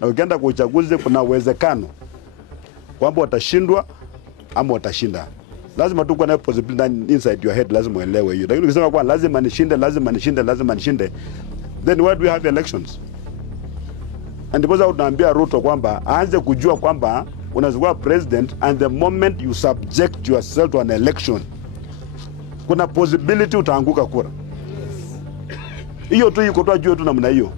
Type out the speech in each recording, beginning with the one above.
Na ukienda kwa uchaguzi kuna uwezekano kwamba watashindwa ama watashinda. Lazima tu kuwa na possibility inside your head, lazima uelewe hiyo. Lakini ukisema kwa lazima nishinde, then why do we have elections? And ndipo tunaambia Ruto kwamba aanze kujua kwamba unaweza kuwa president, and the moment you subject yourself to an election, kuna possibility utaanguka kura. Hiyo tu iko tu juu tu namna hiyo.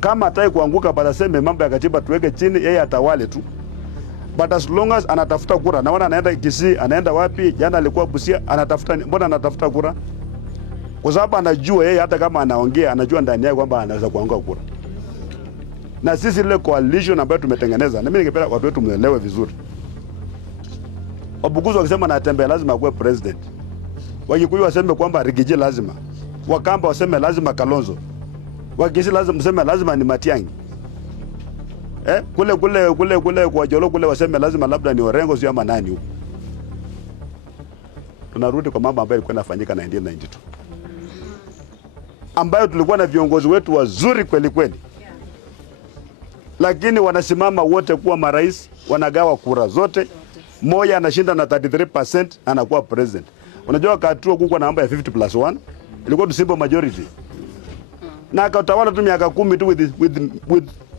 Kama hataki kuanguka bado aseme mambo ya katiba tuweke chini, yeye atawale tu. But as long as anatafuta kura, naona anaenda Kisii, anaenda wapi, jana alikuwa Busia, anatafuta, mbona anatafuta kura? Kwa sababu anajua yeye hata kama anaongea, anajua ndani yake kwamba anaweza kuanguka kura. Na sisi ile coalition ambayo tumetengeneza, na mimi ningependa watu wetu muelewe vizuri. Wabukuzi wakisema natembea lazima akuwe president. Wakikuyu waseme kwamba Rigiji lazima. Wakamba waseme lazima Kalonzo. Wakisi lazima mseme lazima ni Matiang'i. Kule kwa Jolo kule waseme lazima labda ni Orengo sio ama nani huko. Tunarudi kwa mambo ambayo ilikuwa inafanyika 1992. Ambayo tulikuwa na viongozi wetu wazuri kweli kweli. Lakini wanasimama wote kuwa marais, wanagawa kura zote. Moja anashinda na 33% anakuwa president. Unajua wakati huo kulikuwa na namba ya 50+1, ilikuwa simple majority. Na akatawala tu miaka 10 tu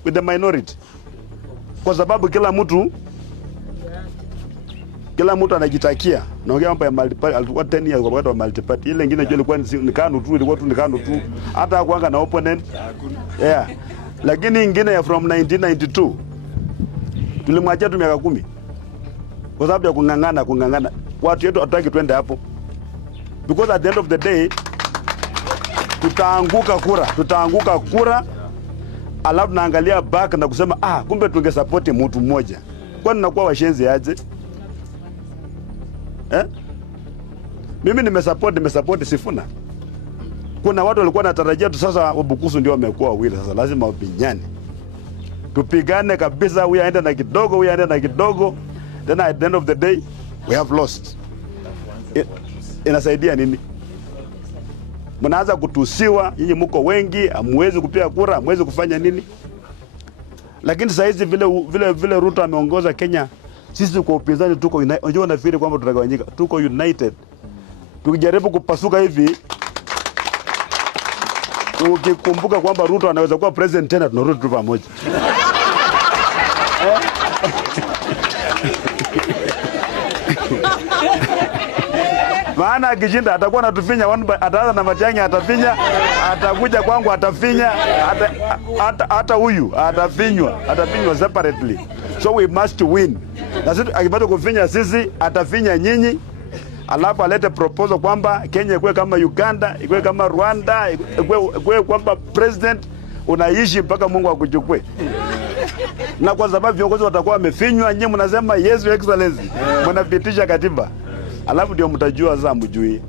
with the minority. Kwa sababu kila mtu anajitakia. Naongea mambo ya multiparty, alikuwa 10 years kwa multiparty. Ile nyingine ilikuwa ni KANU tu, ilikuwa tu ni KANU tu. Hata hakuanga na opponent. Yeah. Lakini ingine ya from 1992 tulimwachia tu miaka 10. Kwa sababu ya kungangana. Watu wetu hataki twende hapo. Because at the end of the day tutaanguka kura. Alafu naangalia back na kusema kumbe tungesupport mtu mmoja. Kwani nakuwa washenzi aje? Mimi nimesupport Sifuna. Kuna watu walikuwa wanatarajia tu sasa Wabukusu ndio wamekuwa wawili, sasa lazima wapinyane. Tupigane kabisa, huyu aende na kidogo, then at the end of the day we have lost. Inasaidia nini? Mnaanza kutusiwa, nyinyi mko wengi, hamwezi kupiga kura, hamwezi kufanya nini? Lakini sasa hizi vile Ruto ameongoza Kenya, sisi kwa upinzani tuko unajua nafikiri kwamba tutagawanyika. Tuko united. Tukijaribu kupasuka hivi, ukikumbuka kwamba Ruto anaweza kuwa president tena, tunarudi tu pamoja. Maana akishinda atakuwa anatufinya, ataanza na Matiang'i atafinya, atakuja kwangu atafinya, hata huyu atafinywa separately. So we must win. Na sisi akipata kufinya sisi, atafinya nyinyi. Alafu alete proposal kwamba Kenya ikuwe kama Uganda, ikuwe kama Rwanda, ikuwe kwamba president unaishi mpaka Mungu akuchukue. Na kwa sababu viongozi watakuwa wamefinywa, nyinyi mnasema yes your excellency, mnapitisha katiba. Alafu ndio mtajua sasa mjui.